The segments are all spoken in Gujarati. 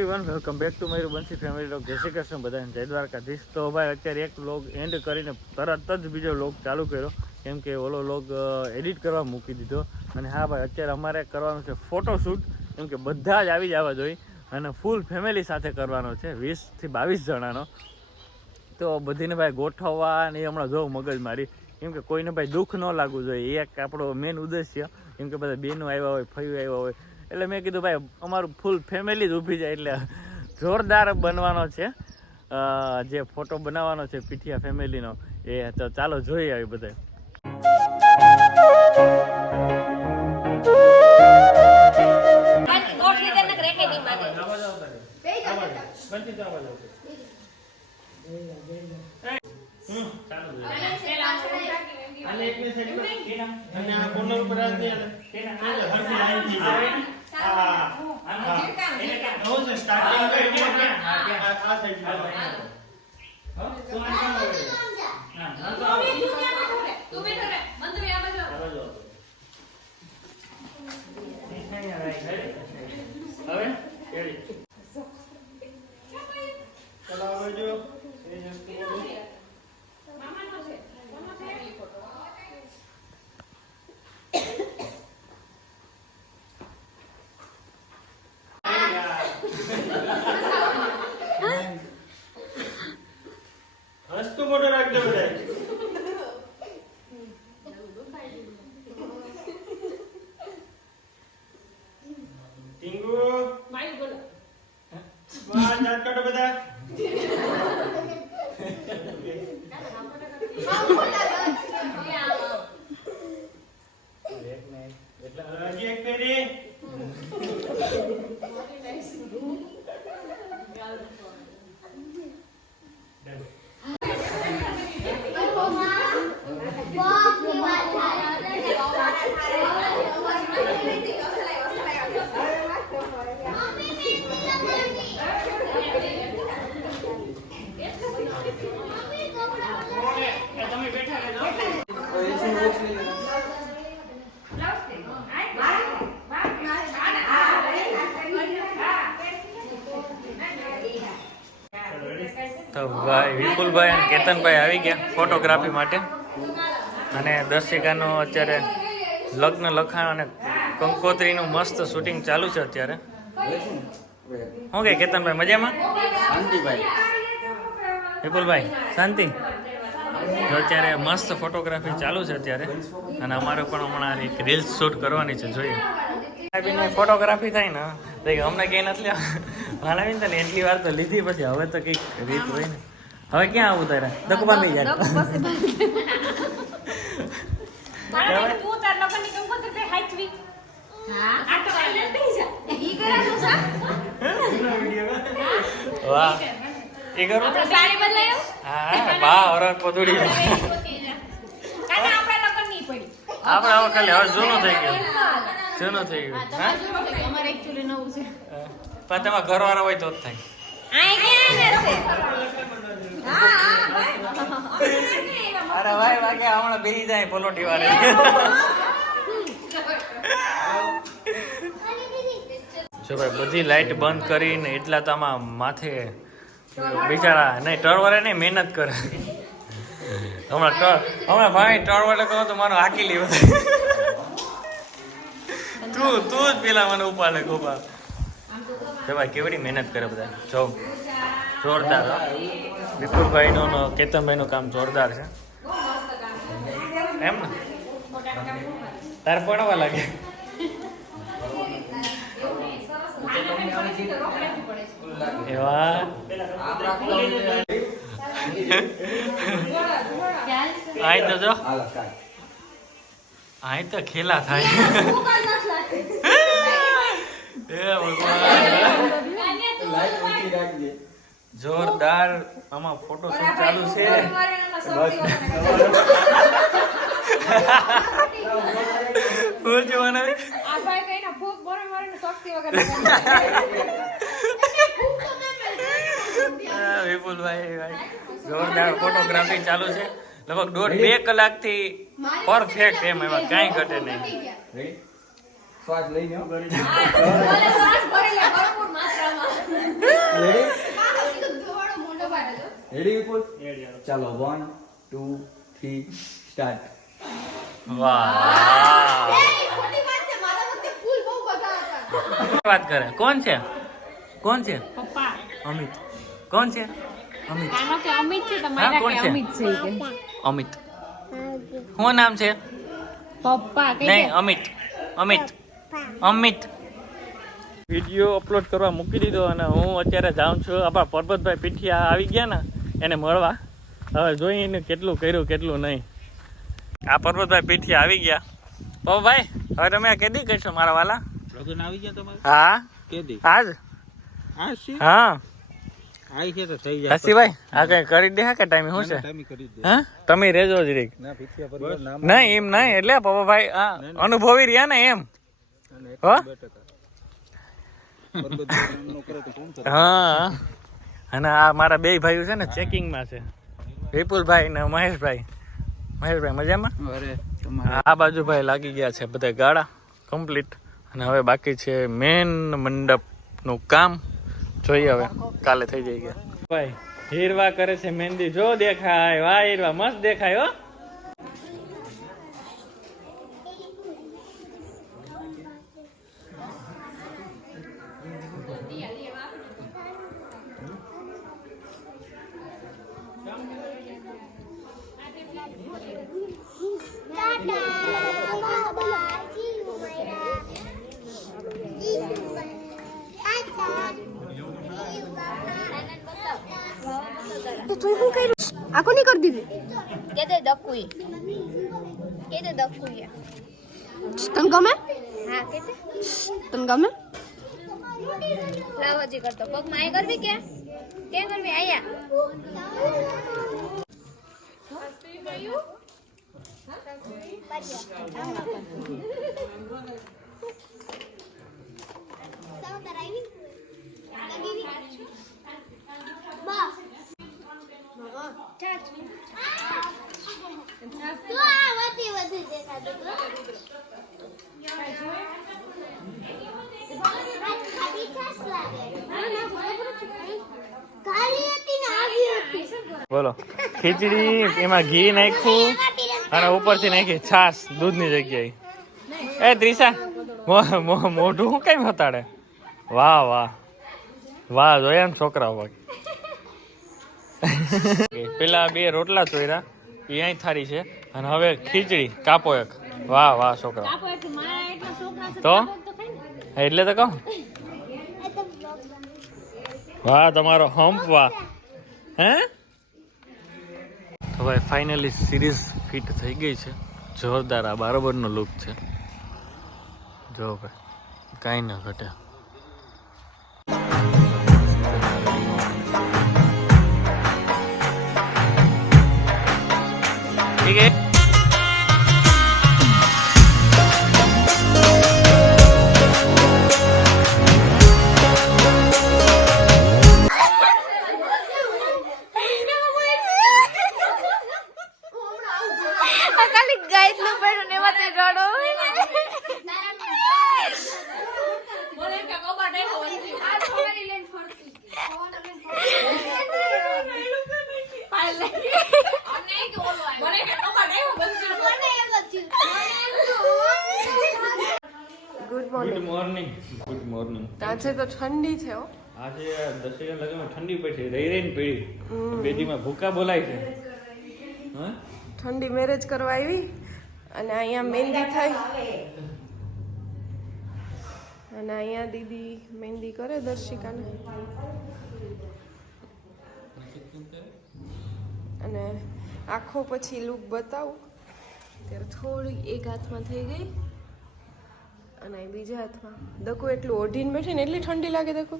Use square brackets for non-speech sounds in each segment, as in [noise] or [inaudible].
એવરીવન વેલકમ બેક ટુ મારી બંસી ફેમિલી લોક જય શ્રી કૃષ્ણ બધાને, જય દ્વારકાધીશ. તો ભાઈ, અત્યારે એક લોગ એન્ડ કરીને તરત જ બીજો લોગ ચાલુ કર્યો. કેમ કે ઓલો લોગ એડિટ કરવા મૂકી દીધો. અને હા ભાઈ, અત્યારે અમારે કરવાનું છે ફોટોશૂટ કેમ કે બધા જ આવી જવા જોઈએ. અને ફૂલ ફેમિલી સાથે કરવાનો છે વીસથી બાવીસ જણાનો. તો બધીને ભાઈ ગોઠવવા ને એ હમણાં જોઉં મગજ મારી. કેમ કે કોઈને ભાઈ દુઃખ ન લાગવું જોઈએ. એક આપણો મેન ઉદ્દેશ્ય. કેમ કે બધા બેનો આવ્યા હોય ફયું આવ્યા હોય. એટલે મેં કીધું ભાઈ અમારું ફૂલ ફેમિલી જ ઊભી જાય એટલે જોરદાર બનવાનો છે. જે ફોટો બનાવવાનો છે પીઠિયા ફેમિલીનો એ તો ચાલો જોઈએ આવી બધા. અને એક મિનિટ અને આ કોર્નર ઉપર રાખી દે. એટલે આ આ side હવે રેડી. ચાલો હવે જો. એ વસ્તુ બોલો. મામાનો છે. મામા છે? હસતું મોઢું રાખજો બધાય. ટીંગુ, મારી બોલો. વાહ, ચાટ કાઢો બધા. એ આ. હજી એક ફેરી. તો ભાઈ વિપુલભાઈ અને કેતનભાઈ આવી ગયા ફોટોગ્રાફી માટે. અને દર્શિકાનો અત્યારે લગ્ન લખાણ અને કંકોત્રીનું મસ્ત શૂટિંગ ચાલુ છે અત્યારે. શું કે કેતનભાઈ મજામાં? શાંતિભાઈ. વિપુલભાઈ શાંતિ? અત્યારે મસ્ત ફોટોગ્રાફી ચાલુ છે અત્યારે. અને અમારે પણ હમણાં એક રીલ્સ શૂટ કરવાની છે જોઈએ. ફોટોગ્રાફી થાય ને તો અમને કઈ નથી લેવા. તને એટલી વાર તો લીધી પછી હવે તો કંઈક રીત હોય ને. હવે ક્યાં આવું તારે? દકબા બાંધી જાય. મારા બેન, તું તાર લગ્નની કંકોત્રી કઈ હાચવી? આ તો કાંઈ નથી બેસી જા. ઈ કરાતું સા? વાહ. એ કરું. આપણે સાડી બદલાયો? હા બા ઓરક પધુડી. કાંઈ આપણા લગ્ન નહીં પડી. આપણે હવે ખાલી હવે જૂનું થઈ ગયું. જૂનું થઈ ગયું. હા અમારે actually નવું છે. પણ તમારા ઘરવાળા હોય તો જ થાય. અરે ભાઈ વાગે હમણાં બેસી જાય પલોટી વાળે. જો ભાઈ બધી લાઈટ બંધ કરીને એટલા તો આમાં માથે બિચારા નહીં ટળવરે નહીં મહેનત કરે. હમણાં ટળ હમણાં ભાઈ ટળવરે કહો તો મારો હાકી લેવો તું તું જ પેલા મને ઉપાડે ગોપા જો ભાઈ કેવડી મહેનત કરે બધા? જો જોરદાર. વિપુલભાઈનું કેતનભાઈનું કામ જોરદાર છે. એમ ને? તાર પડવા લાગે. એવા? [laughs] આય તો જો. આય તો ખેલા થાય. જોરદાર આમાં ફોટો શૂટ ચાલુ છે. હું જોવાના આ ભાઈ ભૂખ ભરે ને શક્તિ વગર [laughs] વિપુલભાઈ ભાઈ. જોરદાર ફોટોગ્રાફી ચાલુ છે. લગભગ દોઢ બે કલાકથી પરફેક્ટ એમ એમાં કાંઈ ઘટે નહીં. શ્વાસ ભરી લે ભરપૂર માત્રામાં. રેડી વિપુલ? ચાલો વન ટુ થ્રી સ્ટાર્ટ વાહ. વાત કરે? કોણ છે? કોણ છે? પપ્પા. અમિત. કોણ છે? અમિત. અમિત છે તમારા કોણ છે? અમિત છે અમિત. શું નામ છે? પપ્પા નહીં અમિત. અમિત. અમિત. વીડિયો અપલોડ કરવા મૂકી દીધો અને હું અત્યારે જાઉં છું. આપણા પરબતભાઈ પીઠિયા આવી ગયા ને એને મળવા. હવે જોઈને કેટલું કર્યું કેટલું નહીં. આ પરબતભાઈ પીઠિયા આવી ગયા. પપ્પાભાઈ હવે તમે આ કેદી કરશો મારા વાલા? લગ્ન આવી ગયા તમારે? હા. કેદી? આજ? આ હા. આવી છે તો થઈ જાય. હસીભાઈ આ કઈ કરી દે કે ટાઈમે શું છે? ટાઈમે કરી દે. હા? તમે રેજો જ રીક. ના એમ નહીં એટલે પપ્પાભાઈ અનુભવી રહ્યા ને એમ. હો? હા. અને આ મારા બે ભાઈઓ છે ને ચેકિંગમાં છે. વિપુલભાઈ ને મહેશભાઈ. મહેશભાઈ મજામાં? આ બાજુ ભાઈ લાગી ગયા છે બધા ગાળા કમ્પ્લીટ અને હવે બાકી છે મેન મંડપનું કામ. જોઈએ હવે કાલે થઈ જાય ગયા ભાઈ હીરવા કરે છે મહેંદી. જો દેખાય વાહ હીરવા. મસ્ત દેખાય હો આ કોની કરી દીધી કેતે દકુઈ કેતે દકુઈ તને ગમે હા કેતે તને ગમે લાવજી કરતો પગમાં આય કરવી કે કે કરવી આયા બોલો. ખીચડી એમાં ઘી નાખ્યું અને ઉપરથી નાખી છાસ દૂધની જગ્યાએ. એ ત્રિષા મો- મોઢું હું કેમ હતાડે? વાહ વાહ. વાહ જોયા ને છોકરાઓ બાકી [laughs] પેલા બે રોટલા ચોર્યા એ અહીં થારી છે. અને હવે ખીચડી કાપો એક. વાહ વાહ છોકરા તો? એટલે તો કહું. વાહ તમારો હમ્પ વાહ. હે? ભાઈ ફાઇનલી સિરીઝ ફિટ થઈ ગઈ છે. જોરદાર આ બરાબરનો લુક છે. જો કાંઈ ન ઘટે. હે ખાલી ગાઈડનું પડ્યું ને એમાં તે રડો ગુડ મોર્નિંગ ગુડ મોર્નિંગ આજે તો ઠંડી છે હો. આજે દશેરા લગ્નમાં ઠંડી પડી છે રહી રહીને પડી. બેદીમાં ભૂકા બોલાય છે. હા? ઠંડી મેરેજ કરવા આવી અને અહીંયા મહેંદી થઈ અને અહીંયા દીદી મહેંદી કરે દર્શિકાને. અને આખો પછી લુક બતાવું. ત્યારે થોડી એક હાથમાં થઈ ગઈ અને બીજા હાથમાં. દકુ એટલું ઓઢીને બેઠે ને એટલી ઠંડી લાગે દકુ.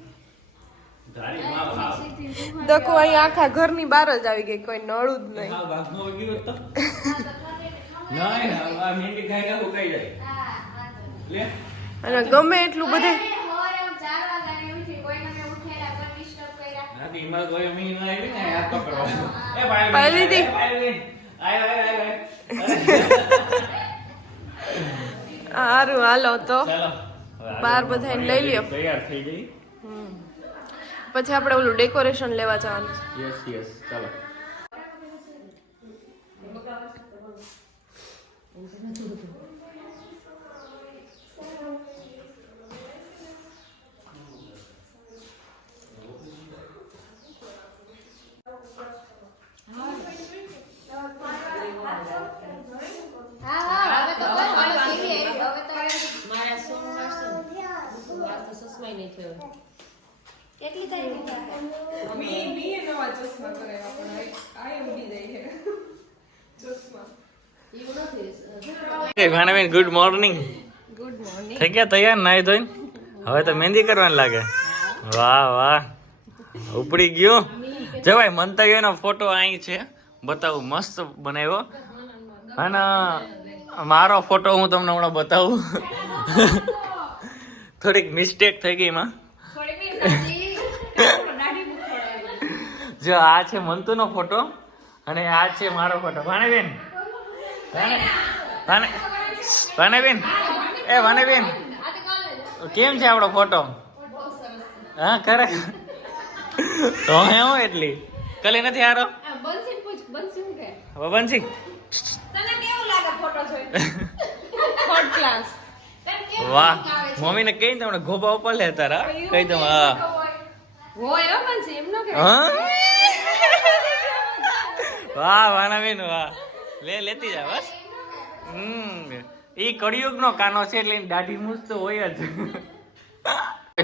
દકુ અહીંયા આખા ઘરની બહાર જ આવી ગઈ કોઈ નળું જ નહીં. અને ગમે એટલું બધે પાડી દીધી. સારું હાલો તો. બાર બધાને લઈ લ્યો. તૈયાર થઈ ગઈ. પછી આપણે ઓલું ડેકોરેશન લેવા જવાનું. યસ યસ ચાલો હા હા હવે તો બસ હવે કેવી આવી હવે તો મારા સોમવાર છે ને, સોમવાર તો સસમાય નહીં થયો. કેટલી તારીખ મી મી નવા ચશ્મા કરાવ્યા પણ આ ઉડી જાય છે ભાણાબેન ગુડ મોર્નિંગ ગુડ મોર્નિંગ થઈ ગયા તૈયાર? નાઈ ધોઈ હવે તો મહેંદી કરવાની લાગે. વાહ વાહ. ઉપડી ગયો. જવાય મંતવ્યનો ફોટો અહીં છે. બતાવું મસ્ત બનાવ્યો. અને મારો ફોટો હું તમને હમણાં બતાવું. [laughs] થોડીક મિસ્ટેક થઈ ગઈ એમાં. જો આ છે મંતુનો ફોટો અને આ છે મારો ફોટો. ભાણેબેન ભાણેબેન એ ભાણેબેન કેમ છે આપણો ફોટો? હા ખરે. તો હે હું એટલી. કલી નથી હારો? કેવું વાહ. મમ્મી ને કઈ તમને ગોબા ઉપર લે તારા કહી દઉં હા. હોય હો બંસી, એમ ન કે હા? વાહ વાનાબેન વાહ. લે, લેતી જા, બસ. હમ એ કળિયુગ નો કાનો છે એટલે દાઢી મૂછ તો હોય જ.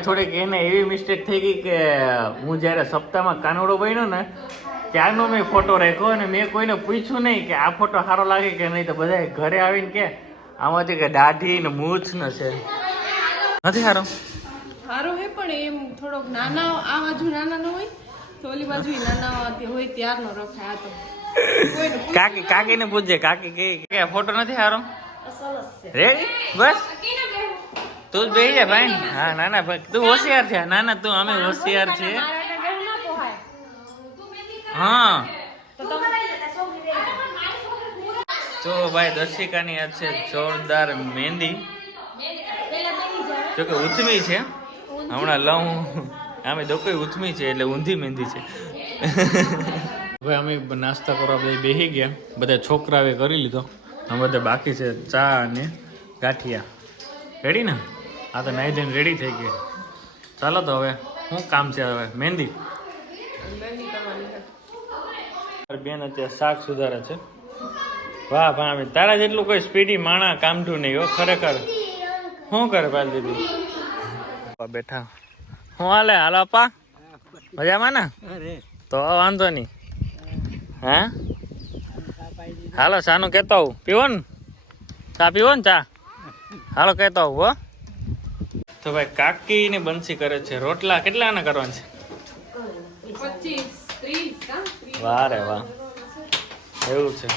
થોડીક એને એવી મિસ્ટેક થઈ ગઈ કે હું જ્યારે સપ્તાહમાં કાનોડો બન્યો ને, ત્યારનો મેં ફોટો રાખ્યો અને મેં કોઈને પૂછ્યું નહીં કે આ ફોટો સારો લાગે કે નહીં, તો બધા ઘરે આવીને કે, આમાંથી કે દાઢી ને મૂછ ને છે. નથી સારો? સારો હે પણ એમ થોડોક નાના આ બાજુ નાના ન હોય તો ઓલી બાજુ નાના હોય ત્યારનો રખાય આ તો. કાકી કાકી કાકીને પૂછજે કાકી કે કે ફોટો નથી હારો? રેડી બસ? તું જ બેહી જા ભાઈ. હા ના ના ભાઈ તું હોશિયાર છે. ના ના તું અમે હોશિયાર છે ના. હા. જો ભાઈ દર્શિકાની આજ છે જોરદાર મહેંદી. પેલા જો કે ઉથમી છે. હમણાં લઉં. આમે દોકોઈ ઉથમી છે એટલે ઊંધી મહેંદી છે. હવે અમે નાસ્તા કરવા બધા બેસી ગયા. બધા છોકરાએ કરી લીધો. અમે બધા બાકી છે ચા અને ગાંઠિયા. રેડી ને? આ તો નાઈ ધોઈને રેડી થઈ ગયા ચાલો તો હવે, શું કામ છે હવે? મહેંદી? બેન અત્યારે શાક સુધારે છે. વાહ ભાઈ તારા જેટલું કોઈ સ્પીડી માણા કામઠું નહીં હો, ખરેખર. શું કરે પાલ દીદી બેઠા. હું હાલે? હાલો અપા મજામાં ને? તો વાંધો નહીં. હા? હાલો ચાનું કહેતો આવું. પીવો ને? ચા પીવો ને ચા? હાલો કહેતો આવું હો. તો ભાઈ કાકી ને બંસી કરે છે. રોટલા કેટલા ના કરવાના છે? ત્રીસ વાહ રે વાહ. એવું છે.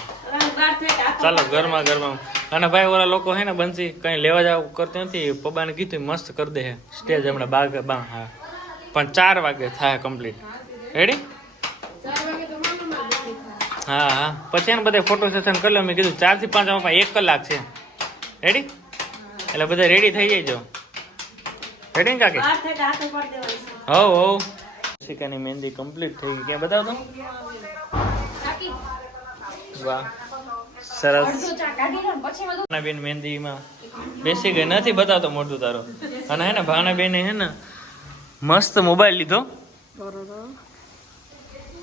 ચાલો ઘરમાં ઘરમાં અને ભાઈ ઓલા લોકો હે ને બંસી કઈ લેવા જાવ કરતી નથી. પપ્પાને કીધું મસ્ત કરી દે સ્ટેજ હમણાં બાગ બા હા. પણ ચાર વાગે થાય કમ્પ્લીટ રેડી હા હા. પછી એને બધા ફોટો સેશન કરી લો. મેં કીધું ચારથી પાંચ પપ્પા એક કલાક છે. રેડી એટલે બધા રેડી થઈ જાય જો. રેડી ને કાકી. હવ હવ શિકાની મહેંદી કમ્પ્લીટ થઈ ગઈ. ક્યાં બતાવો તો વાહ. સરસ. ને ભાણાબેન મહેંદીમાં બેસી ગઈ. નથી બતાવતો મોટું તારો. અને હે ને ભાણાબેને હે ને મસ્ત મોબાઈલ લીધો.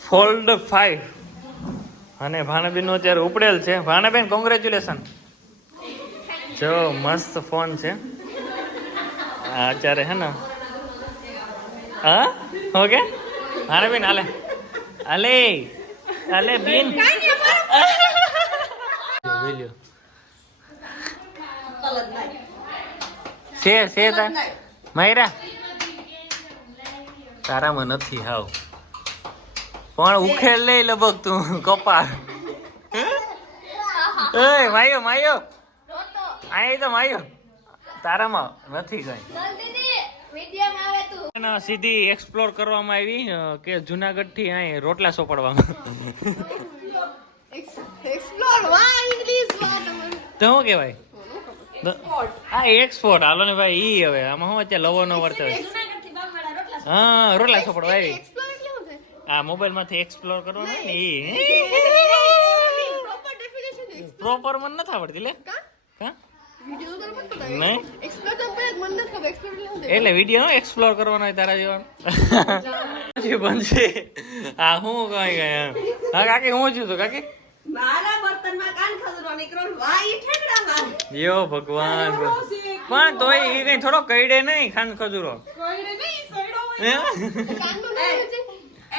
Fold five. અને ભાણાબેનનો અત્યારે ઉપડેલ છે. ભાણાબેન કોંગ્રેચ્યુલેશન જો મસ્ત ફોન છે. અત્યારે હે ને. હા? ઓકે ભાણાબેન હાલે. હાલે. હાલે બેન. વિલ્યો. છે છે તાર? માયરા? તારામાં નથી હાવ. પણ ઉખેલ લઈ લગભગ તું કપાળ. એ માયો માયો. આય તો માયો. તારામાં નથી કઈ. સીધી એક્સપ્લોર કરવામાં આવી કે જુનાગઢથી અહીં રોટલા સોપડવામાં. એક્સપ્લોર વાહ ઇંગ્લિશ વાહ તો શું કહેવાય? આ એક્સપોર્ટ હાલો ને ભાઈ ઈ હવે. આમાં શું અત્યારે લવો નો વર્ત જુનાગઢથી હા રોટલા ચોપડો આવી આ મોબાઈલમાંથી એક્સપ્લોર કરવાનું હોય ને ઈ પ્રોપર મન નથી આવડતી લે. કા? હા એટલે વીડિયો એક્સપ્લોર કરવાનો તારા જેવાનો બનશે. આ હું કઈ હા કાકી હું છું તો કાકી? મારા બર્તનમાં કાન ખજૂરો નીકળ્યો વાઈ ઠેકડા મારે યો ભગવાન. પણ તોય એ કઈ થોડો કઈડે નહીં ખાન ખજૂરો કોઈને નહીં સોયડો હોય. હે? કાનમાં ના હોય છે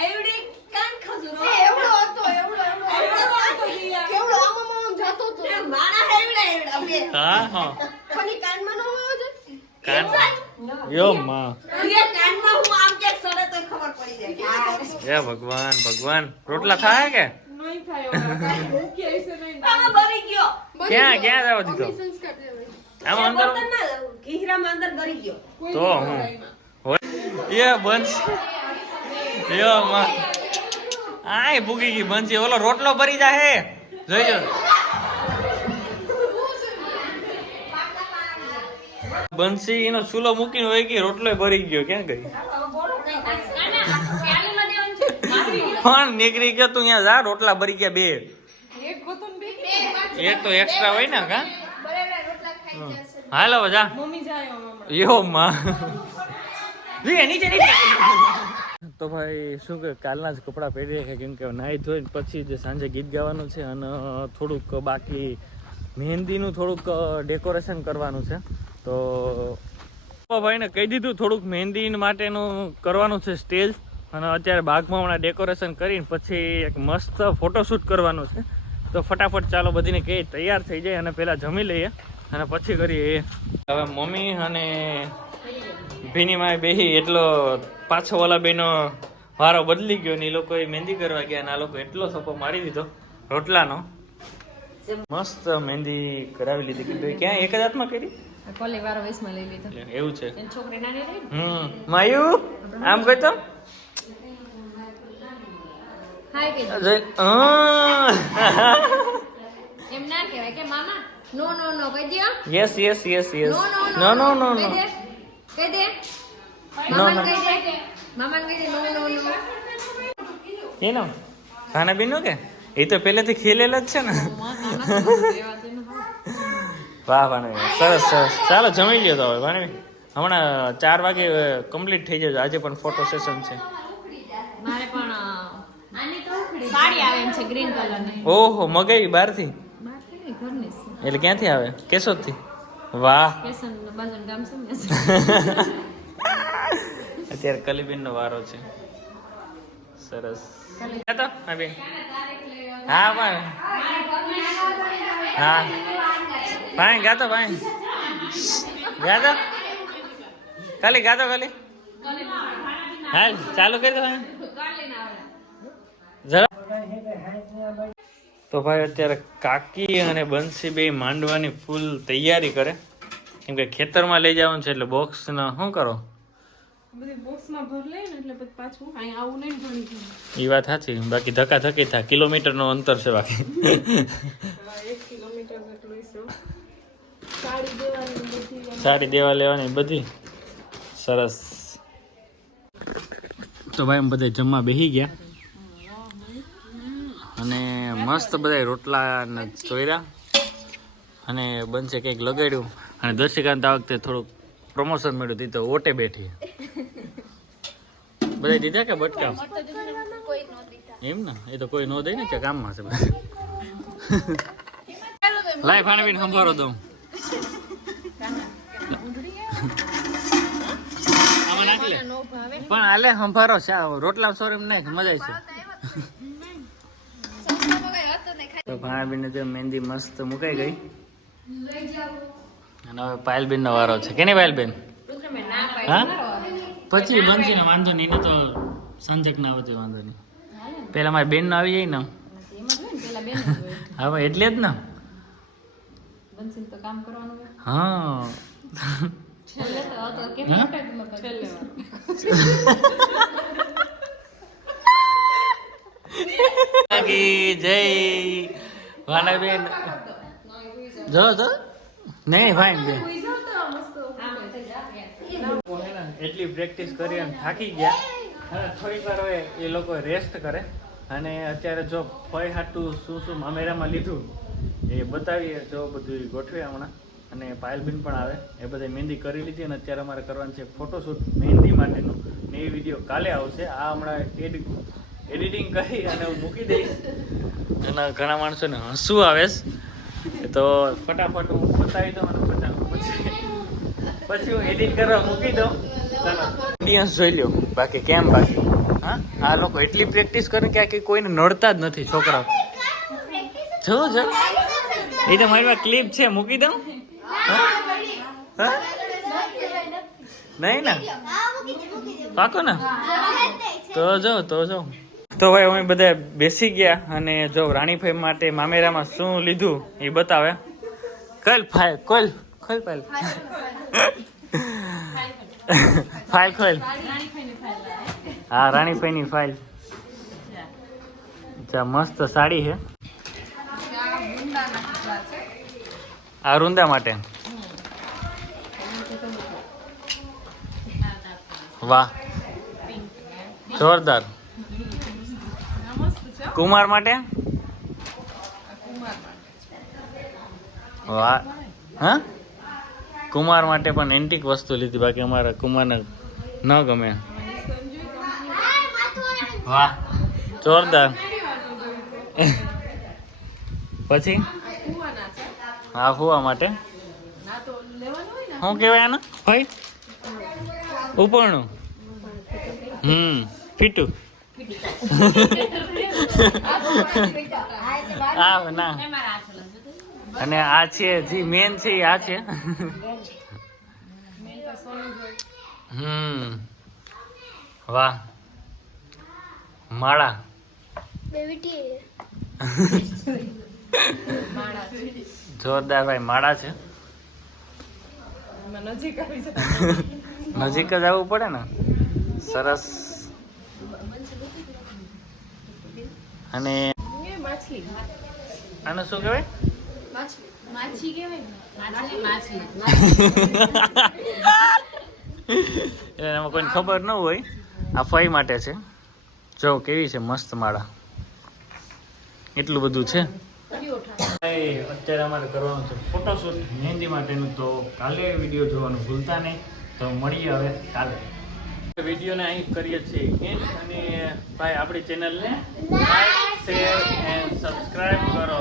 એવડી કાન ખજૂરો એવડો હતો એવડો એવડો. એવડો હતો કેવડો આમ આમ આમ જાતો હતો. મારા એવડા એવડા બે. હા હા. પણ કાનમાં ન હોય છે કાન. યો માં. કાનમાં હું આમ ક્યાંક સડે તો ખબર પડી જાય. હે ભગવાન ભગવાન. રોટલા થાય કે? [laughs] ક્યાં ક્યાં જવા દીધો? આમ અંદર? ઘીરામાં અંદર ગરી ગયો. તો હું એ બંધ યો માં. આય ભૂગી ગઈ બંશી ઓલો રોટલો ભરી જાહે. જોઈજો બંસી એનો ચૂલો મૂકીને વહી ગઈ રોટલો ભરી ગયો. ક્યાં ગઈ? પણ નીકળી ગયો તું અહીંયા જા રોટલા ભરી ગયા બે. એક ગોતમ બે એક તો એક્સ્ટ્રા હોય ને કા? હાલો રોટલા ખાઈ જશે હાલ હવે જા. મમ્મી જાય હમણાં. યો માં. નીચે નીચે નીચે. તો ભાઈ શું કે કાલના જ કપડાં પહેરીએ છે કેમ કે નાહી ધોઈને પછી જે સાંજે ગીત ગાવાનું છે અને થોડુંક બાકી મહેંદીનું થોડુંક ડેકોરેશન કરવાનું છે. તો ભાઈને કહી દીધું થોડુંક મહેંદી માટેનું કરવાનું છે સ્ટેજ અને અત્યારે બાગમાં હમણાં ડેકોરેશન કરીને પછી એક મસ્ત ફોટોશૂટ કરવાનું છે. તો ફટાફટ ચાલો બધીને કહી તૈયાર થઈ જાય અને પહેલાં જમી લઈએ અને પછી કરીએ. એ હવે મમ્મી અને ભીનીમાં બેહી એટલો પાછો ઓલા બેનો વારો બદલી ગયો ને એ લોકોએ મહેંદી કરવા ગયા અને આ લોકો એટલો થપ્પો મારી દીધો રોટલાનો. મસ્ત મહેંદી કરાવી લીધી. કીધું ક્યાં એક જ હાથમાં કરી? કોલે વારો વેસમાં લઈ લીધો. એવું છે. છોકરી નાની રહી હમ. માયુ આમ કહી તો. હાય કે એમ ના કહેવાય કે મામા નો નો નો કહી દ્યો yes yes yes yes no no no no કહી દે મામાને કહી દે મામાને કહી દે નો નો નો. એનો ખાના બીનો કે? એ તો પહેલેથી ખીલેલા જ છે ને. વાહ ભાણવી સરસ સરસ. ચાલો જમી લ્યો તો હવે ભાણવી હમણાં ચાર વાગે કમ્પ્લીટ થઈ જશે આજે પણ ફોટો સેશન છે. મારે પણ સાડી આવે એમ છે ગ્રીન કલરની ઓહો મગાવી બહારથી? એટલે ક્યાંથી આવે? કેશોદથી? વાહ. [laughs] અત્યારે બાજુ નો વારો છે. સરસ. હા પણ હા ભાઈ. ગાતો ભાઈ. ગાતો. ખાલી ગાતો ખાલી. હાલ ચાલુ કરી દો ભાઈ તો ભાઈ અત્યારે કાકી અને બંસી બે માંડવાની ફૂલ તૈયારી કરે. કેમ કે ખેતરમાં લઈ જવાનું છે એટલે બોક્સ શું કરો? ને ભણી જવું એ વાત સાચી. બાકી ધક્કા ધક્કી થાય. કિલોમીટરનો અંતર છે બાકી. કિલોમીટર સારી દેવા લેવાની બધી. સરસ. તો ભાઈ બધા જમવા બેસી ગયા. મસ્ત બધા રોટલા ને ચોર્યા અને બનશે કંઈક લગાડ્યું. અને દર્શિકાંત આ વખતે થોડુંક પ્રમોશન મળ્યું તી તો ઓટે બેઠી. બધા દીધા કે બટકા? એમ ને? એ તો કોઈ ન દે ને, કે કામમાં છે લાય ફાણવીને સંભાળો દઉં. પણ આલે સંભારો છે. રોટલા સોરી નહીં, મજા છે. નહીં તો મહેંદી મસ્ત મુકાઈ ગઈ. અને હવે પાયલબેન નો વારો છે. કેની પાયલબેન? હા? પછી બનશે ને વાંધો નહીં. ને તો સંજક ના આવતો વાંધો નહીં. પેલા મારી બેન નો આવી જાય ને? હવે એટલે જ ને? બનશે તો કામ હા. છેલ્લે જય ભાણાબેન જો જો. નહીં ભાઈ બેન. એટલી પ્રેક્ટિસ કરી અને થાકી ગયા. અને થોડી વાર હવે એ લોકો રેસ્ટ કરે. અને અત્યારે જો ફળ હાટું શું શું મામેરામાં લીધું એ બતાવીએ. જો બધું ગોઠવે હમણાં. અને પાયલબીન પણ આવે. એ બધી મહેંદી કરી લીધી અને અત્યારે અમારે કરવાનું છે ફોટોશૂટ મહેંદી માટેનું. ને એ વીડિયો કાલે આવશે. આ હમણાં એડિટ એડિટિંગ કરી અને હું મૂકી દઈશ. એના ઘણા માણસોને હસવું આવે છે. તો ફટાફટ હું બતાવી દઉં અને ફટાફટ પછી પછી હું એડિટ કરવા મૂકી દઉં. ચાલો. ઓડિયન્સ જોઈ લ્યો. બાકી કેમ બાકી? હા? આ લોકો એટલી પ્રેક્ટિસ કરે કે આ કે કોઈને નડતા જ નથી છોકરાઓ. જો જો. એ તો મારી પાસે ક્લિપ છે. મૂકી દઉં. હા? હા? નહીં ને? પાકો ને? તો જો તો જો. તો ભાઈ અમે બધા બેસી ગયા અને જો રાણીભાઈ માટે મામેરામાં શું લીધું એ બતાવે. કલ ફાઇલ, કોલ ખોલ ફાઇલ. ફાઇલ ખોલ. હા, રાણીભાઈની ફાઇલ. અચ્છા મસ્ત સાડી છે. આ રૂંદા માટે. વાહ. જોરદાર. કુમાર માટે? વાહ હા? કુમાર માટે પણ એન્ટિક વસ્તુ લીધી બાકી અમારા કુમારને ન ગમે. વાહ જોરદાર. પછી? હા ફુવા માટે. શું કહેવાય આને? ભાઈ? ઉપરણું. હમ ફીટું. [laughs] આ ના. અને આ છે જે મેન છે આ છે. હમ. વાહ. માળા. જોરદાર ભાઈ માળા છે. નજીક જ આવવું પડે ને? સરસ. અને આને શું કહેવાય? માછી કહેવાય ને? માછલી. માછલી [laughs] એટલે એમાં કોઈને ખબર ન હોય આ ફઈ માટે છે. જો કેવી છે મસ્ત માળા. એટલું બધું છે. અત્યારે અમારે કરવાનું છે ફોટોશૂટ મહેંદી માટેનું તો કાલે વીડિયો જોવાનું ભૂલતા નહીં. તો મળીએ હવે કાલે. વિડીયોને અહીં કરીએ છીએ અને ભાઈ આપણી ચેનલને લાઈક શેર એન્ડ સબસ્ક્રાઈબ કરો.